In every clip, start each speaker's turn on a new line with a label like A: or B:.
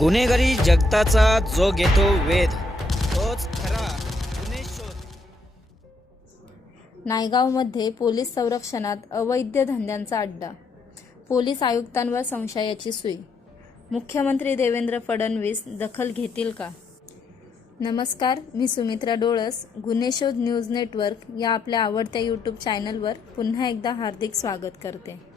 A: गुन्हेगारी जगताचा जो घेतो वेध तोच खरा गुन्हे शोध.
B: नायगावमध्ये पोलीस संरक्षणात अवैध धंद्यांचा अड्डा. पोलीस आयुक्तांवर संशयाची सुई. मुख्यमंत्री देवेंद्र फडणवीस दखल घेतील का? नमस्कार मी सुमित्रा डोळस गुन्हेशोध न्यूज नेटवर्क या आपल्या आवडत्या यूट्यूब चॅनलवर पुन्हा एकदा हार्दिक स्वागत करते.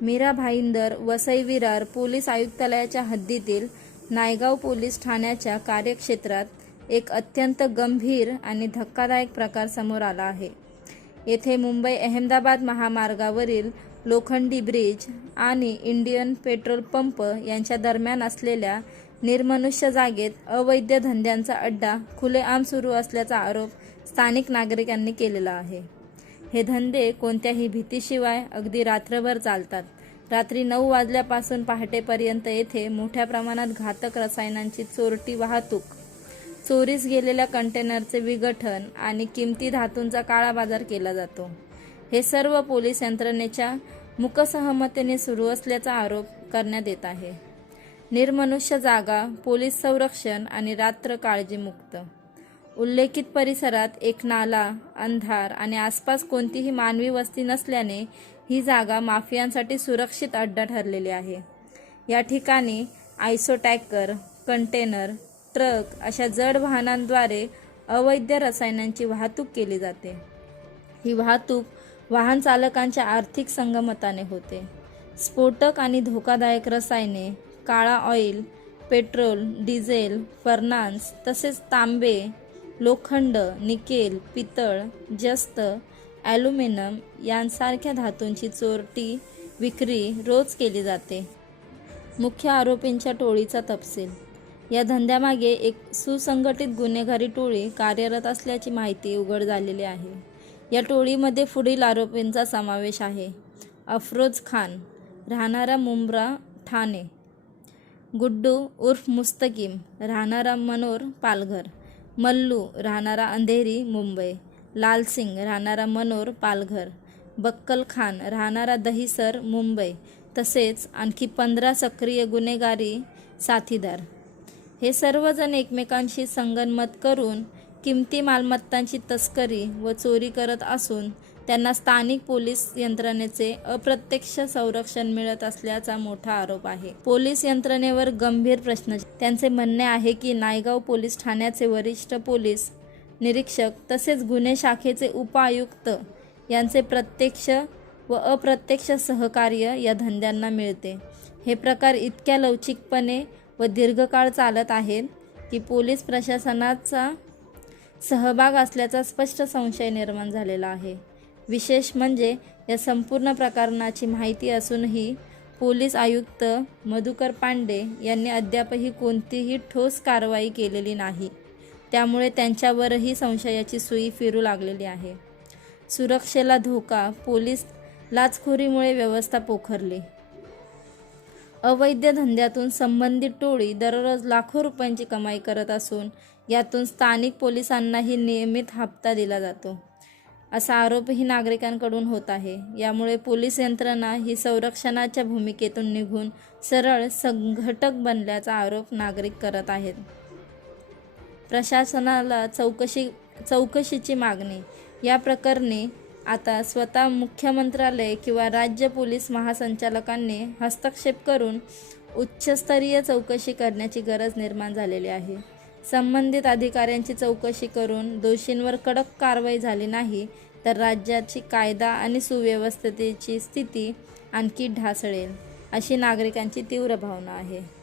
B: मीरा भाईंदर वसई विरार पोलीस आयुक्तालयाच्या हद्दीतील नायगाव पोलीस ठाण्याच्या कार्यक्षेत्रात एक अत्यंत गंभीर आणि धक्कादायक प्रकार समोर आला आहे. येथे मुंबई अहमदाबाद महामार्गावरील लोखंडी ब्रिज आणि इंडियन पेट्रोल पंप यांच्या दरम्यान असलेल्या निर्मनुष्य जागेत अवैध धंद्यांचा अड्डा खुलेआम सुरू असल्याचा आरोप स्थानिक नागरिकांनी केलेला आहे. हे धंदे कोणत्याही भीतीशिवाय अगदी रात्रभर चालतात. रात्री नऊ वाजल्यापासून पहाटेपर्यंत येथे मोठ्या प्रमाणात घातक रसायनांची चोरटी वाहतूक चोरीस गेलेल्या कंटेनरचे विघटन आणि किमती धातूंचा काळा बाजार केला जातो. हे सर्व पोलीस यंत्रणेच्या मुकसहमतीने सुरू असल्याचा आरोप करण्यात येत आहे. निर्मनुष्य जागा पोलीस संरक्षण आणि रात्र काळजीमुक्त. उल्लेखित परिसरात एक नाला अंधार आणि आसपास कोणतीही मानवी वस्ती नसल्याने ही जागा माफियांसाठी सुरक्षित अड्डा ठरलेली आहे. या ठिकाणी आयसोटॅकर कंटेनर ट्रक अशा जड वाहनांद्वारे अवैध रसायनांची वाहतूक केली जाते. ही वाहतूक वाहन चालकांच्या आर्थिक संगमताने होते. स्फोटक आणि धोकादायक रसायने काळा ऑइल पेट्रोल डिझेल फर्नान्स तसेच तांबे लोखंड निकेल पितळ जस्त ॲल्युमिनियम यांसारख्या धातूंची चोरटी विक्री रोज केली जाते. मुख्य आरोपींच्या टोळीचा तपशील. या धंद्यामागे एक सुसंघटित गुन्हेगारी टोळी कार्यरत असल्याची माहिती उघड झालेली आहे. या टोळीमध्ये पुढील आरोपींचा समावेश आहे. अफरोज खान राहणारा मुंब्रा ठाणे गुड्डू उर्फ मुस्तकीम राहणारा मनोर पालघर. मल्लू राहणारा अंधेरी मुंबई. लालसिंग राहणारा मनोर पालघर. बक्कल खान राहणारा दहिसर मुंबई. तसेच आणखी पंधरा सक्रिय गुन्हेगारी साथीदार. हे सर्वजण एकमेकांशी संगनमत करून किमती मालमत्तांची तस्करी व चोरी करत असून त्यांना स्थानिक पोलीस यंत्रणेचे अप्रत्यक्ष संरक्षण मिळत असल्याचा मोठा आरोप आहे. पोलीस यंत्रणेवर गंभीर प्रश्न त्यांचे म्हणणे आहे की नायगाव पोलीस ठाण्याचे वरिष्ठ पोलीस निरीक्षक तसेच गुन्हे शाखेचे उपायुक्त यांचे प्रत्यक्ष व अप्रत्यक्ष सहकार्य या धंद्यांना मिळते. हे प्रकार इतक्या लवचिकपणे व दीर्घकाळ चालत आहेत की पोलीस प्रशासनाचा सहभाग असल्याचा स्पष्ट संशय निर्माण झालेला आहे. विशेष म्हणजे या संपूर्ण प्रकरणाची माहिती असूनही पोलीस आयुक्त मधुकर पांडे यांनी अद्यापही कोणतीही ठोस कारवाई केलेली नाही. त्यामुळे त्यांच्यावरही संशयाची सुई फिरू लागलेली आहे. सुरक्षेला धोका पोलीस लाचखोरीमुळे व्यवस्था पोखरली. अवैध धंद्यातून संबंधित टोळी दररोज लाखो रुपयांची कमाई करत असून यातून स्थानिक पोलिसांनाही नियमित हप्ता दिला जातो. असा आरोपही नागरिकांकडून होत आहे. यामुळे पोलीस यंत्रणा ही संरक्षणाच्या भूमिकेतून निघून सरळ संघटक बनल्याचा आरोप नागरिक करत आहेत. प्रशासनाला चौकशी चौकशीची मागणी. या प्रकरणी आता स्वतः मुख्यमंत्रालय किंवा राज्य पोलीस महासंचालकांनी हस्तक्षेप करून उच्चस्तरीय चौकशी करण्याची गरज निर्माण झालेली आहे. संबंधित अधिकाऱ्यांची चौकशी करून दोषींवर कडक कारवाई झाली नाही तर राज्याची कायदा आणि सुव्यवस्थेची स्थिती आणखी ढासळेल अशी नागरिकांची तीव्र भावना आहे.